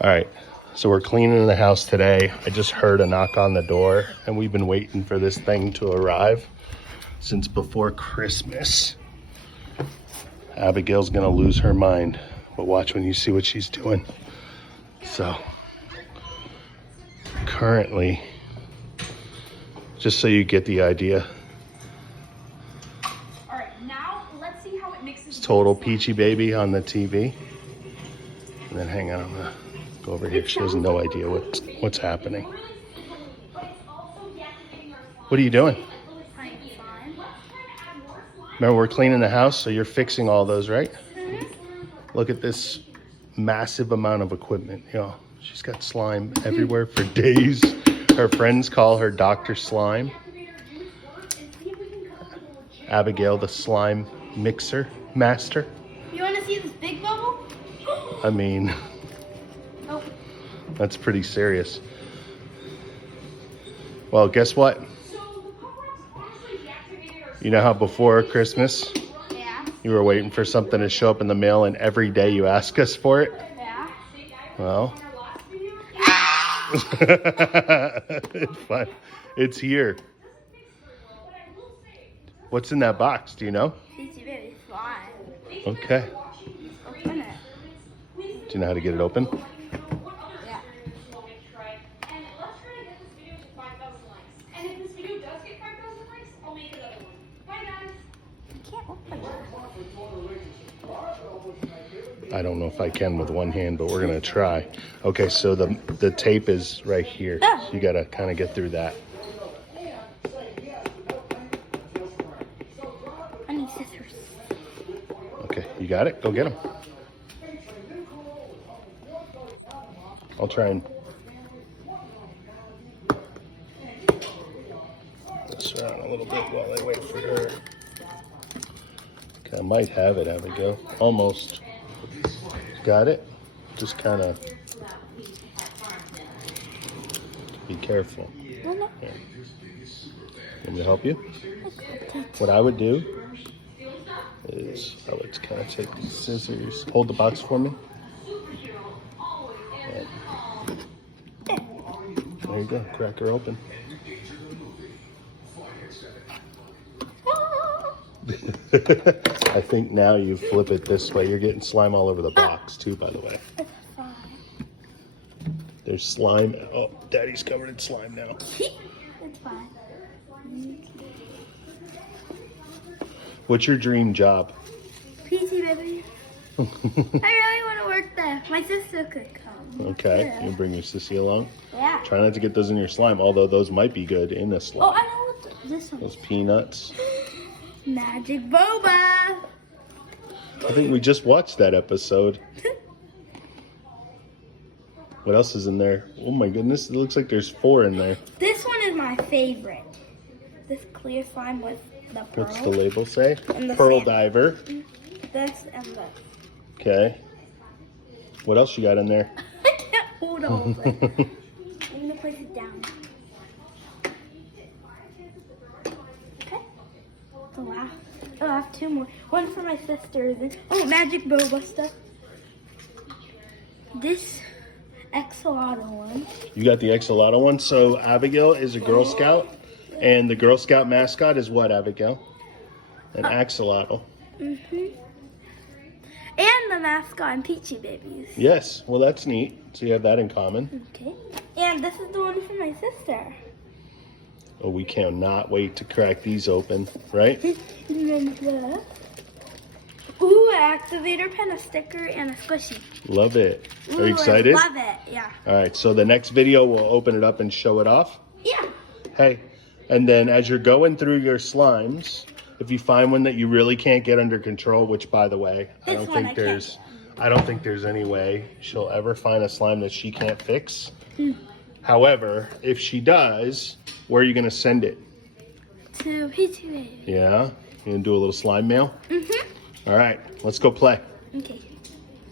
All right, so we're cleaning the house today. I just heard a knock on the door, and we've been waiting for this thing to arrive since before Christmas. Abigail's gonna lose her mind, but watch when you see what she's doing. So, currently, just so you get the idea, all right, now let's see how it mixes. it's total Peachy Baby on the TV. And then hang on, I'm gonna go over here. She has no idea what's happening. What are you doing? Remember, we're cleaning the house, so you're fixing all those, right? Look at this massive amount of equipment. You know, she's got slime everywhere for days. Her friends call her Dr. Slime. Abigail, the slime mixer master. You want to see this big bubble? I mean, Oh. that's pretty serious. Well, guess what? You know how before Christmas, Yeah. you were waiting for something to show up in the mail and every day you ask us for it? Yeah. Well, it's fine. It's here. What's in that box? Do you know? Peachybbies slime. Okay. Open it. Do you know how to get it open? Yeah. I can't open it. I don't know if I can with one hand, but we're gonna try. Okay, so the tape is right here. Oh. So you gotta kind of get through that. I need scissors. Okay, you got it? Go get them. I'll try and this around a little bit while I wait for her. Okay, I might have it, Abigail. Almost. Got it? Just kind of be careful. No, no. Here. Want me to help you? What I would do is I would kind of take these scissors. Hold the box for me. And there you go. Crack her open. I think now you flip it this way. You're getting slime all over the box too, by the way. It's fine. There's slime. Oh, Daddy's covered in slime now. It's fine. What's your dream job? Peachybbies. I really want to work there. My sister could come. Okay, Yeah. you bring your sissy along. Yeah. Try not to get those in your slime, although those might be good in the Oh, slime. I know what this one. Those peanuts. Magic boba. I think we just watched that episode. What else is in there? Oh my goodness, it looks like there's 4 in there. This one is my favorite. This clear slime with the pearl. What's the label say? And the Pearl sand. Diver. This and this. Okay. What else you got in there? I can't hold all of it. I'm gonna place it down. Okay. I'll have 2 more. One for my sisters. Oh, magic boba stuff. This Axolotl one. You got the Axolotl one. So Abigail is a Girl Scout, and the Girl Scout mascot is what, Abigail? An axolotl. Mhm. And the mascot in Peachybbies. Yes. Well, that's neat. So you have that in common. Okay. And this is the one for my sister. Oh, we cannot wait to crack these open, right? And then this. Ooh, an activator pen, a sticker, and a squishy. Love it. Are Ooh, you excited? I love it. Yeah. All right. So the next video, we'll open it up and show it off. Yeah. Hey, and then as you're going through your slimes, if you find one that you really can't get under control, which by the way, I don't think there's any way she'll ever find a slime that she can't fix. However, if she does, where are you gonna send it? To Peachybbies. Yeah, you gonna do a little slime mail? Mhm. All right, let's go play. Okay.